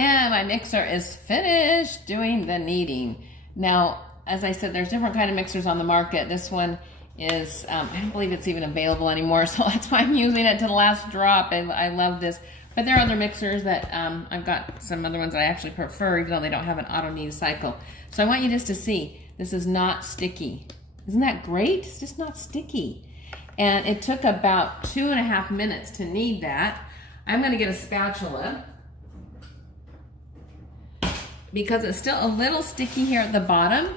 And my mixer is finished doing the kneading. Now, as I said, there's different kind of mixers on the market. This one is, I don't believe it's even available anymore, so that's why I'm using it to the last drop. I love this. But there are other mixers that, I've got some other ones that I actually prefer, even though they don't have an auto knead cycle. So I want you just to see, this is not sticky. Isn't that great? It's just not sticky. And it took about 2.5 minutes to knead that. I'm gonna get a spatula, because it's still a little sticky here at the bottom,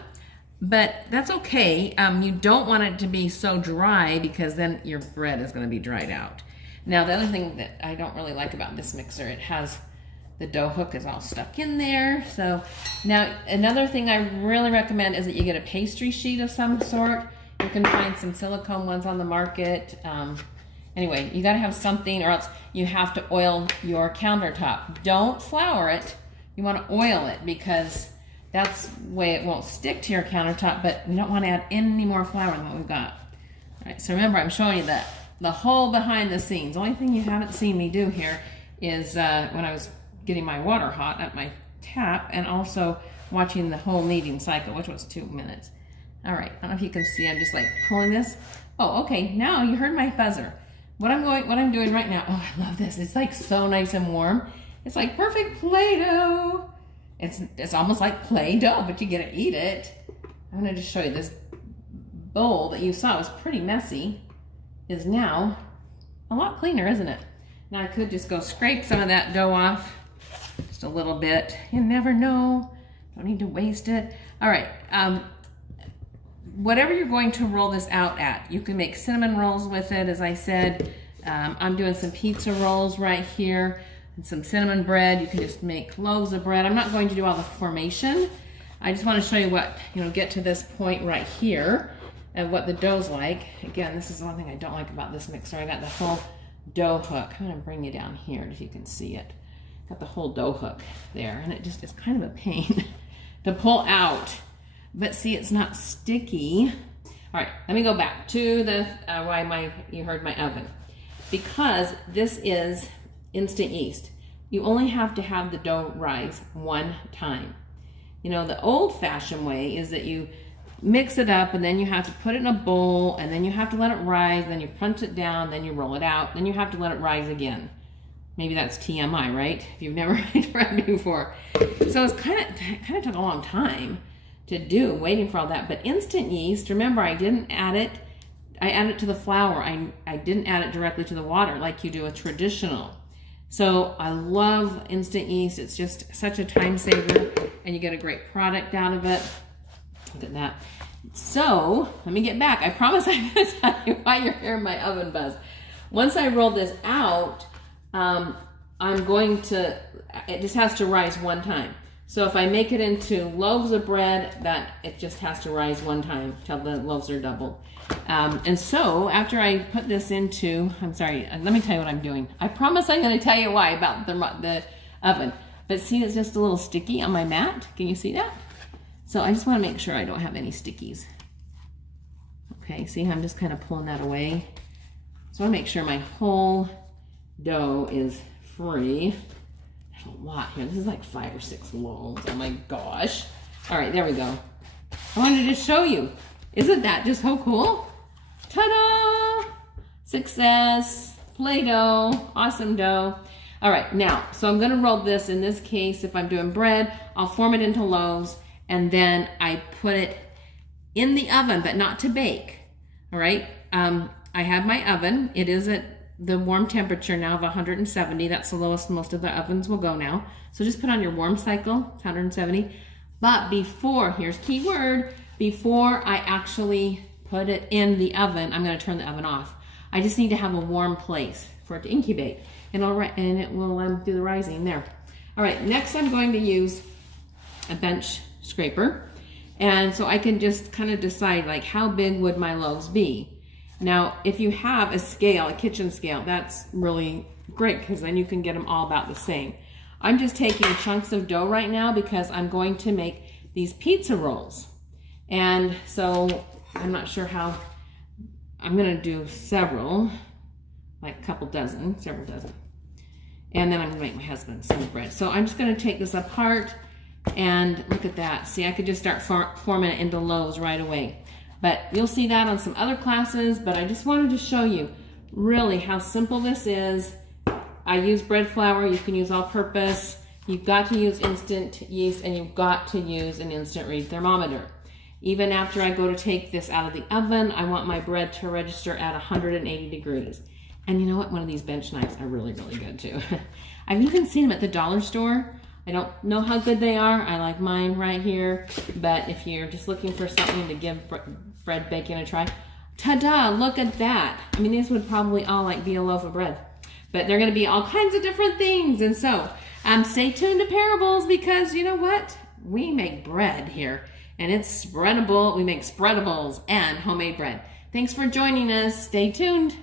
but that's okay. You don't want it to be so dry, because then your bread is gonna be dried out. Now, the other thing that I don't really like about this mixer, it has the dough hook is all stuck in there. So now another thing I really recommend is that you get a pastry sheet of some sort. You can find some silicone ones on the market. Anyway, you gotta have something, or else you have to oil your countertop. Don't flour it. You want to oil it, because that's the way it won't stick to your countertop, but we don't want to add any more flour than what we've got. All right, so remember, I'm showing you the whole behind the scenes. The only thing you haven't seen me do here is when I was getting my water hot at my tap, and also watching the whole kneading cycle, which was 2 minutes. All right, I don't know if you can see, I'm just like pulling this. Oh, okay, now you heard my buzzer. What I'm doing right now, oh, I love this. It's like so nice and warm. It's like perfect Play-Doh. It's almost like Play-Doh, but you get to eat it. I'm gonna just show you this bowl that you saw was pretty messy, is now a lot cleaner, isn't it? Now I could just go scrape some of that dough off, just a little bit. You never know, don't need to waste it. All right, whatever you're going to roll this out at, you can make cinnamon rolls with it, as I said. I'm doing some pizza rolls right here, and some cinnamon bread. You can just make loaves of bread. I'm not going to do all the formation. I just want to show you what, get to this point right here and what the dough's like. Again, this is the one thing I don't like about this mixer. I got the whole dough hook. I'm going to bring you down here if you can see it. Got the whole dough hook there, and it just is kind of a pain to pull out. But see, it's not sticky. All right, let me go back to the you heard my oven. Because this is instant yeast, you only have to have the dough rise one time. The old-fashioned way is that you mix it up, and then you have to put it in a bowl, and then you have to let it rise, then you punch it down, then you roll it out, then you have to let it rise again. Maybe that's TMI, right? If you've never made bread before. So it's kind of took a long time to do, waiting for all that. But instant yeast, remember, I didn't add it. I added it to the flour. I didn't add it directly to the water like you do with traditional. So I love instant yeast. It's just such a time saver, and you get a great product out of it. Look at that. So let me get back. I promise I'm going to tell you why you're hearing my oven buzz. Once I roll this out, I'm going to, it just has to rise one time. So if I make it into loaves of bread, that it just has to rise one time till the loaves are doubled. And so after I put this into, I'm sorry, let me tell you what I'm doing. I promise I'm going to tell you why about the oven. But see, it's just a little sticky on my mat. Can you see that? So I just want to make sure I don't have any stickies. Okay, see, I'm just kind of pulling that away. So I want to make sure my whole dough is free. There's a lot here. This is like 5 or 6 loaves. Oh my gosh. All right, there we go. I wanted to show you. Isn't that just so cool? Ta-da! Success. Play-Doh. Awesome dough. All right, now, so I'm going to roll this. In this case, if I'm doing bread, I'll form it into loaves, and then I put it in the oven, but not to bake. All right? I have my oven. It is at the warm temperature now of 170. That's the lowest most of the ovens will go now. So just put on your warm cycle, it's 170. But before, here's key word, before I actually put it in the oven, I'm going to turn the oven off. I just need to have a warm place for it to incubate, and it will do the rising there. All right, next I'm going to use a bench scraper, and so I can just kind of decide like how big would my loaves be. Now, if you have a scale, a kitchen scale, that's really great, because then you can get them all about the same. I'm just taking chunks of dough right now because I'm going to make these pizza rolls. And so I'm not sure how, I'm going to do several, like a couple dozen, several dozen. And then I'm gonna make my husband some bread. So I'm just gonna take this apart and look at that. See, I could just start forming it into loaves right away. But you'll see that on some other classes, but I just wanted to show you really how simple this is. I use bread flour, you can use all-purpose. You've got to use instant yeast and you've got to use an instant read thermometer. Even after I go to take this out of the oven, I want my bread to register at 180 degrees. And you know what? One of these bench knives are really, really good too. I've even seen them at the dollar store. I don't know how good they are. I like mine right here. But if you're just looking for something to give bread baking a try, ta-da, look at that. I mean, these would probably all like be a loaf of bread. But they're gonna be all kinds of different things. And so, stay tuned to Parables because you know what? We make bread here and it's spreadable. We make spreadables and homemade bread. Thanks for joining us. Stay tuned.